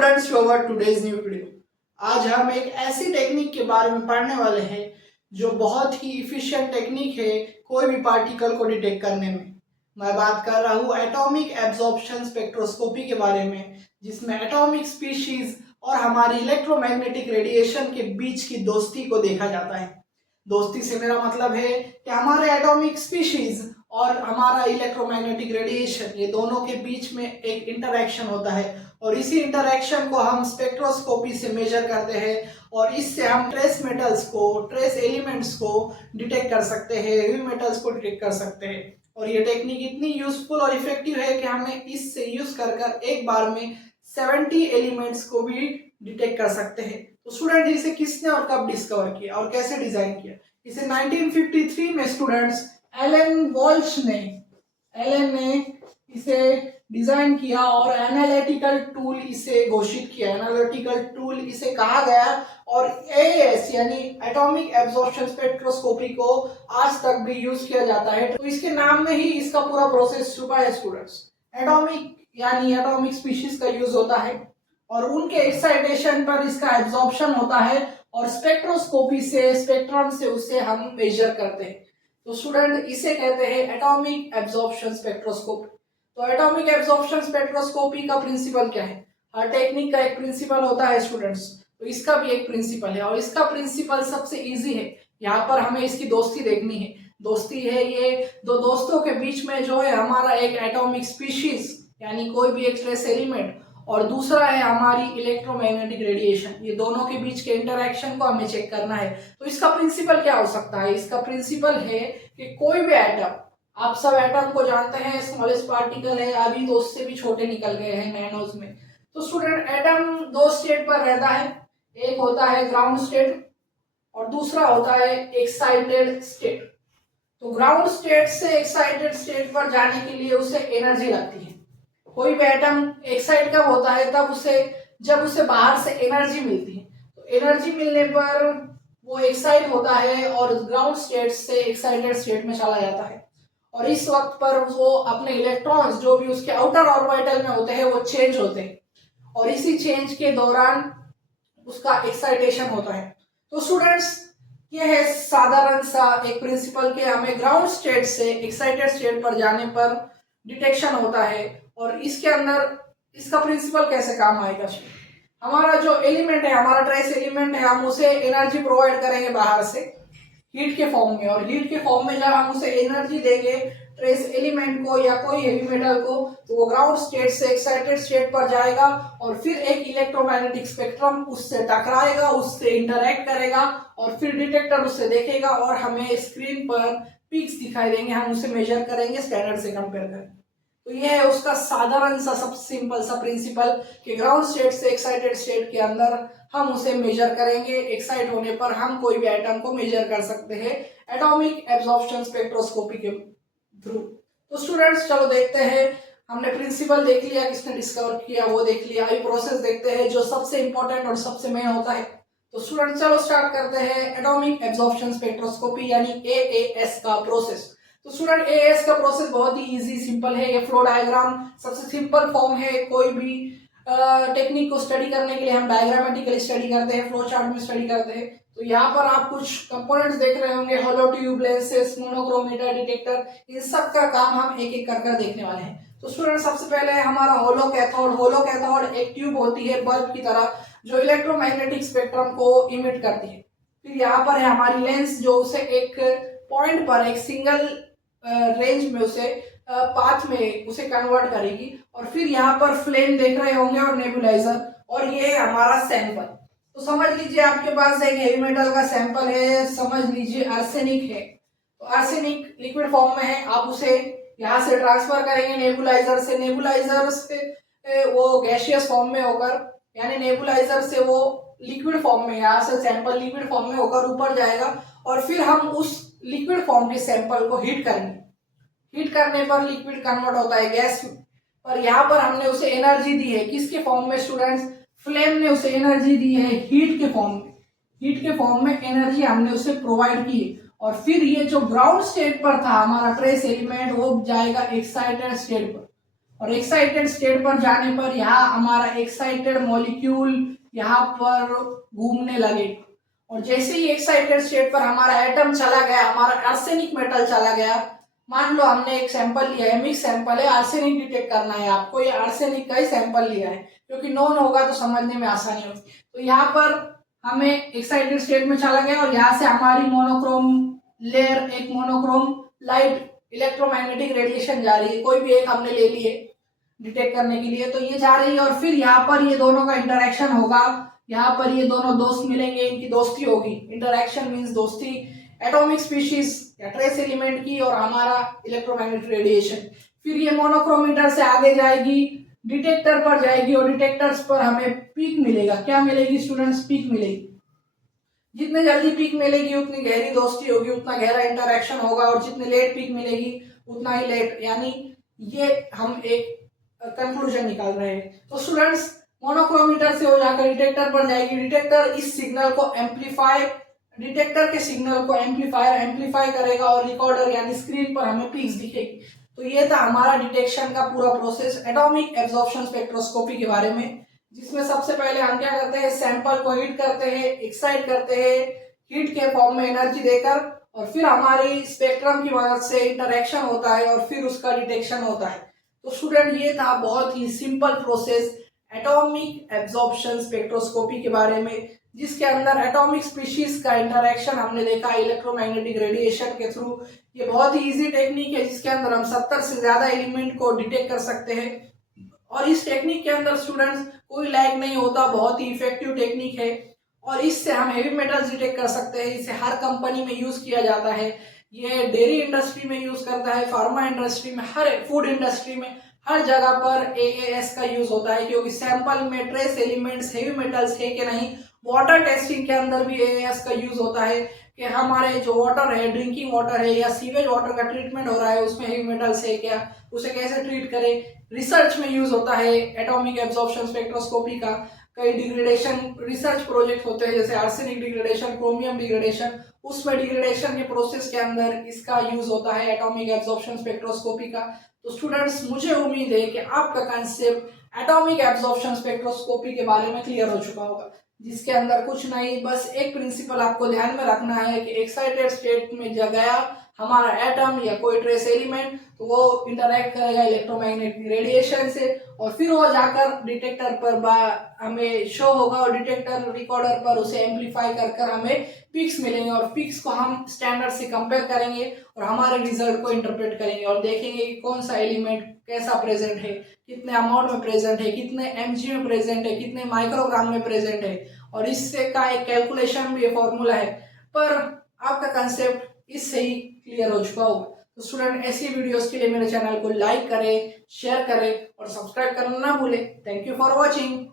Students, over today's new video. आज हम एक ऐसी टेक्निक के बारे में पढ़ने वाले हैं जो बहुत ही इफिशिएंट टेक्निक है कोई भी पार्टिकल को डिटेक्ट करने में। मैं बात कर रहा हूँ एटॉमिक एब्जॉर्प्शन स्पेक्ट्रोस्कोपी के बारे में, जिसमें एटॉमिक स्पीशीज और हमारी इलेक्ट्रोमैग्नेटिक रेडिएशन के बीच की दोस्ती को देखा जाता है। दोस्ती से मेरा मतलब है कि हमारे एटॉमिक स्पीशीज और हमारा इलेक्ट्रोमैग्नेटिक रेडिएशन, ये दोनों के बीच में एक इंटरैक्शन होता है और इसी इंटरैक्शन को हम स्पेक्ट्रोस्कोपी से मेजर करते हैं और इससे हम ट्रेस मेटल्स को, ट्रेस एलिमेंट्स को डिटेक्ट कर सकते हैं, हेवी मेटल्स को डिटेक्ट कर सकते हैं। और ये टेक्निक इतनी यूजफुल और इफेक्टिव है कि हमें इससे यूज कर एक बार में 70 एलिमेंट्स को भी डिटेक्ट कर सकते हैं। तो स्टूडेंट, इसे किसने और कब डिस्कवर किया और कैसे डिजाइन किया? इसे 1953 में स्टूडेंट्स एलन वॉल्श ने इसे डिजाइन किया और एनालिटिकल टूल इसे घोषित किया। एनालिटिकल टूल इसे कहा गया और एएस यानी एटॉमिक एब्जॉर्प्शन स्पेक्ट्रोस्कोपी को आज तक भी यूज किया जाता है। तो इसके नाम में ही इसका पूरा प्रोसेस छुपा है स्टूडेंट्स। एटॉमिक यानी एटॉमिक स्पीशीज का यूज होता है और उनके एक्साइटेशन पर इसका एब्जॉर्प्शन होता है और स्पेक्ट्रोस्कोपी से, स्पेक्ट्रम से उसे हम मेजर करते हैं। तो स्टूडेंट, इसे कहते हैं एटॉमिक एब्जॉर्प्शन स्पेक्ट्रोस्कोपी। तो एटॉमिक एब्जॉर्प्शन स्पेक्ट्रोस्कोपी का प्रिंसिपल क्या है? हर टेक्निक का एक प्रिंसिपल होता है स्टूडेंट्स, तो इसका भी एक प्रिंसिपल है और इसका प्रिंसिपल सबसे इजी है। यहाँ पर हमें इसकी दोस्ती देखनी है। दोस्ती है ये दो दोस्तों के बीच में जो है हमारा एक एटॉमिक स्पीशीज यानी कोई भी एक ट्रेस एलिमेंट और दूसरा है हमारी इलेक्ट्रोमैग्नेटिक रेडिएशन। ये दोनों के बीच के इंटरैक्शन को हमें चेक करना है। तो इसका प्रिंसिपल क्या हो सकता है? इसका प्रिंसिपल है कि कोई भी एटम, आप सब एटम को जानते हैं, स्मॉलेस्ट पार्टिकल है, अभी तो उससे भी छोटे निकल गए हैं नैनोज में। तो स्टूडेंट, एटम दो स्टेट पर रहता है, एक होता है ग्राउंड स्टेट और दूसरा होता है एक्साइटेड स्टेट। तो ग्राउंड स्टेट से एक्साइटेड स्टेट पर जाने के लिए उसे एनर्जी लगती है। कोई भी एटम एक्साइट कब होता है? जब उसे बाहर से एनर्जी मिलती है। तो एनर्जी मिलने पर वो एक्साइट होता है और ग्राउंड स्टेट से एक्साइटेड स्टेट में चला जाता है और इस वक्त पर वो अपने इलेक्ट्रॉन्स जो भी उसके आउटर ऑर्बिटल में होते हैं वो चेंज होते हैं और इसी चेंज के दौरान उसका एक्साइटेशन होता है। तो स्टूडेंट्स, ये है साधारण सा एक प्रिंसिपल के हमें ग्राउंड स्टेट से एक्साइटेड स्टेट पर जाने पर डिटेक्शन होता है और इसके अंदर इसका प्रिंसिपल कैसे काम आएगा? हमारा जो एलिमेंट है, हमारा ट्रेस एलिमेंट है, हम उसे एनर्जी प्रोवाइड करेंगे बाहर से हीट के फॉर्म में और हीट के फॉर्म में जब हम उसे एनर्जी देंगे ट्रेस एलिमेंट को या कोई हेवी मेटल को, तो वो ग्राउंड स्टेट से एक्साइटेड स्टेट पर जाएगा और फिर एक इलेक्ट्रोमैग्नेटिक स्पेक्ट्रम उससे टकराएगा, उससे इंटरैक्ट करेगा और फिर डिटेक्टर उससे देखेगा और हमें स्क्रीन पर पीक्स दिखाई देंगे। हम उसे मेजर करेंगे स्टैंडर्ड से कंपेयर करेंगे। तो ये है उसका साधारण सा सबसे सिंपल सा प्रिंसिपल कि ग्राउंड स्टेट से एक्साइटेड स्टेट के अंदर हम उसे मेजर करेंगे। एक्साइट होने पर हम कोई भी एटम को मेजर कर सकते हैं एटॉमिक एब्जॉर्प्शन स्पेक्ट्रोस्कोपी के थ्रू। तो स्टूडेंट्स, चलो देखते हैं। हमने प्रिंसिपल देख लिया, किसने डिस्कवर किया वो देख लिया। अभी प्रोसेस देखते हैं जो सबसे इंपॉर्टेंट और सबसे मेन होता है। तो स्टूडेंट्स, चलो स्टार्ट करते हैं एटॉमिक एब्जॉर्प्शन स्पेक्ट्रोस्कोपी यानी एएएस का प्रोसेस। तो स्टूडेंट, एएस का प्रोसेस बहुत ही इजी सिंपल है। ये फ्लो डायग्राम सबसे सिंपल फॉर्म है। कोई भी टेक्निक को स्टडी करने के लिए हम डायग्रामेटिकली स्टडी करते हैं, फ्लो चार्ट में स्टडी करते हैं। तो यहाँ पर आप कुछ कंपोनेंट्स देख रहे होंगे, होलो ट्यूब, लेंसेस, मोनोक्रोमीटर, डिटेक्टर, इन सब का काम हम एक एक कर देखने वाले हैं। तो स्टूडेंट, सबसे पहले हमारा होलो कैथोड। होलो कैथोड एक ट्यूब होती है बल्ब की तरह जो इलेक्ट्रोमैग्नेटिक स्पेक्ट्रम को इमिट करती है। फिर यहाँ पर है हमारी लेंस जो उसे एक पॉइंट पर, एक सिंगल रेंज में उसे पाथ में उसे कन्वर्ट करेगी। और फिर यहाँ पर फ्लेम देख रहे होंगे और नेबुलाइजर, और ये है हमारा सैंपल। तो समझ लीजिए आपके पास एक हेवी मेटल का सैंपल है, समझ लीजिए आर्सेनिक है। तो आर्सेनिक लिक्विड फॉर्म में है, आप उसे यहाँ से ट्रांसफर करेंगे नेबुलाइजर से। नेबुलाइजर से वो गैसियस फॉर्म में होकर, यानी नेबुलाइजर से वो लिक्विड फॉर्म में, यहाँ से सैंपल लिक्विड फॉर्म में होकर ऊपर जाएगा और फिर हम उस लिक्विड फॉर्म के सैंपल को हीट करेंगे। हीट करने पर लिक्विड कन्वर्ट होता है गैस पर। यहाँ पर हमने उसे एनर्जी दी है, किसके फॉर्म में स्टूडेंट्स? फ्लेम ने उसे एनर्जी दी है हीट के फॉर्म में। हीट के फॉर्म में एनर्जी हमने उसे प्रोवाइड की है और फिर ये जो ग्राउंड स्टेट पर था हमारा ट्रेस एलिमेंट, वो जाएगा एक्साइटेड स्टेट पर और एक्साइटेड स्टेट पर जाने पर यहाँ हमारा एक्साइटेड मॉलिक्यूल यहाँ पर घूमने लगे, और जैसे ही एक्साइटेड स्टेट पर हमारा एटम चला गया, हमारा आर्सेनिक मेटल चला गया, मान लो हमने एक सैंपल लिया है, मिक्स सैंपल है, आर्सेनिक डिटेक्ट करना है आपको, ये आर्सेनिक का ही सैंपल लिया है, क्योंकि नॉन होगा तो समझने में आसानी होगी। तो यहाँ पर हमें एक्साइटेड स्टेट में चला गया और यहाँ से हमारी मोनोक्रोम लेयर, एक मोनोक्रोम लाइट इलेक्ट्रोमैग्नेटिक रेडिएशन जा रही है, कोई भी एक हमने ले ली है डिटेक्ट करने के लिए, तो ये जा रही है और फिर यहाँ पर ये दोनों का इंटरेक्शन होगा, यहाँ पर ये दोनों दोस्त मिलेंगे, इनकी दोस्ती होगी, इंटरेक्शन मींस दोस्ती, एटॉमिक स्पीशीज या ट्रेस एलिमेंट की और हमारा इलेक्ट्रोमैग्नेटिक रेडिएशन। फिर ये मोनोक्रोमीटर से आगे जाएगी, डिटेक्टर पर जाएगी और डिटेक्टर्स पर हमें पीक मिलेगा। क्या मिलेगी स्टूडेंट्स? पीक मिलेगी। जितने जल्दी पीक मिलेगी उतनी गहरी दोस्ती होगी, उतना गहरा इंटरेक्शन होगा, और जितने लेट पीक मिलेगी उतना ही लेट, यानी ये हम एक कंक्लूजन निकाल रहे हैं। तो स्टूडेंट्स, मोनोक्रोमीटर से हो जाकर डिटेक्टर पर जाएगी, डिटेक्टर इस सिग्नल को एम्पलीफाई, डिटेक्टर के सिग्नल को एम्पलीफाई करेगा और रिकॉर्डर यानी स्क्रीन पर हमें पीक्स दिखेगी। तो ये था हमारा डिटेक्शन का पूरा प्रोसेस एटॉमिक एब्जॉर्प्शन स्पेक्ट्रोस्कोपी के बारे में, जिसमें सबसे पहले हम क्या करते हैं, सैंपल को हीट करते हैं, एक्साइट करते हैं हीट के फॉर्म में एनर्जी देकर, और फिर हमारी स्पेक्ट्रम की मदद से इंटरेक्शन होता है और फिर उसका डिटेक्शन होता है। तो स्टूडेंट, ये था बहुत ही simple process atomic absorption spectroscopy के बारे में, जिसके अंदर एटॉमिक स्पीशीज का इंटरेक्शन हमने देखा इलेक्ट्रोमैग्नेटिक रेडिएशन के थ्रू। ये बहुत ही इजी टेक्निक है जिसके अंदर हम 70 से ज्यादा एलिमेंट को डिटेक्ट कर सकते हैं, और इस टेक्निक के अंदर स्टूडेंट्स कोई लैग नहीं होता, बहुत ही इफेक्टिव टेक्निक है, और इससे हम हेवी मेटल्स डिटेक्ट कर सकते हैं। इसे हर कंपनी में यूज किया जाता है, ये डेयरी इंडस्ट्री में यूज करता है, फार्मा इंडस्ट्री में, हर फूड इंडस्ट्री में, हर जगह पर एएएस का यूज होता है, क्योंकि सैंपल में ट्रेस एलिमेंट्स हेवी मेटल्स है कि नहीं। वाटर टेस्टिंग के अंदर भी एएएस का यूज होता है कि हमारे जो वाटर है, ड्रिंकिंग वाटर है या सीवेज वाटर का ट्रीटमेंट हो रहा है, उसमें हेवी मेटल्स है क्या, उसे कैसे ट्रीट करें। रिसर्च में यूज होता है एटॉमिक एब्जॉर्प्शन स्पेक्ट्रोस्कोपी का, कई डिग्रेडेशन रिसर्च प्रोजेक्ट होते हैं, जैसे आर्सेनिक डिग्रेडेशन, क्रोमियम डिग्रेडेशन, उसमें डिग्रेडेशन के प्रोसेस के अंदर इसका यूज होता है एटॉमिक एब्जॉर्प्शन स्पेक्ट्रोस्कोपी का। तो स्टूडेंट्स, मुझे उम्मीद है कि आपका कांसेप्ट एटॉमिक एब्जॉर्प्शन स्पेक्ट्रोस्कोपी के बारे में क्लियर हो चुका होगा, जिसके अंदर कुछ नहीं, बस एक प्रिंसिपल आपको ध्यान में रखना है कि एक्साइटेड स्टेट में जब गया हमारा एटम या कोई ट्रेस एलिमेंट, तो वो इंटरैक्ट करेगा इलेक्ट्रोमैग्नेटिक रेडिएशन से, और फिर वो जाकर डिटेक्टर पर हमें शो होगा, और डिटेक्टर रिकॉर्डर पर उसे एम्पलीफाई कर हमें पिक्स मिलेंगे, और पिक्स को हम स्टैंडर्ड से कंपेयर करेंगे और हमारे रिजल्ट को इंटरप्रेट करेंगे और देखेंगे कि कौन सा एलिमेंट कैसा प्रेजेंट है, कितने अमाउंट में प्रेजेंट है, कितने mg में प्रेजेंट है, कितने माइक्रोग्राम में प्रेजेंट है, और इससे का एक कैलकुलेशन भी फॉर्मूला है। पर आपका कंसेप्ट इससे ही क्लियर हो चुका होगा। तो स्टूडेंट, ऐसी वीडियोस के लिए मेरे चैनल को लाइक करें, शेयर करें और सब्सक्राइब करना ना भूलें। Thank you for watching.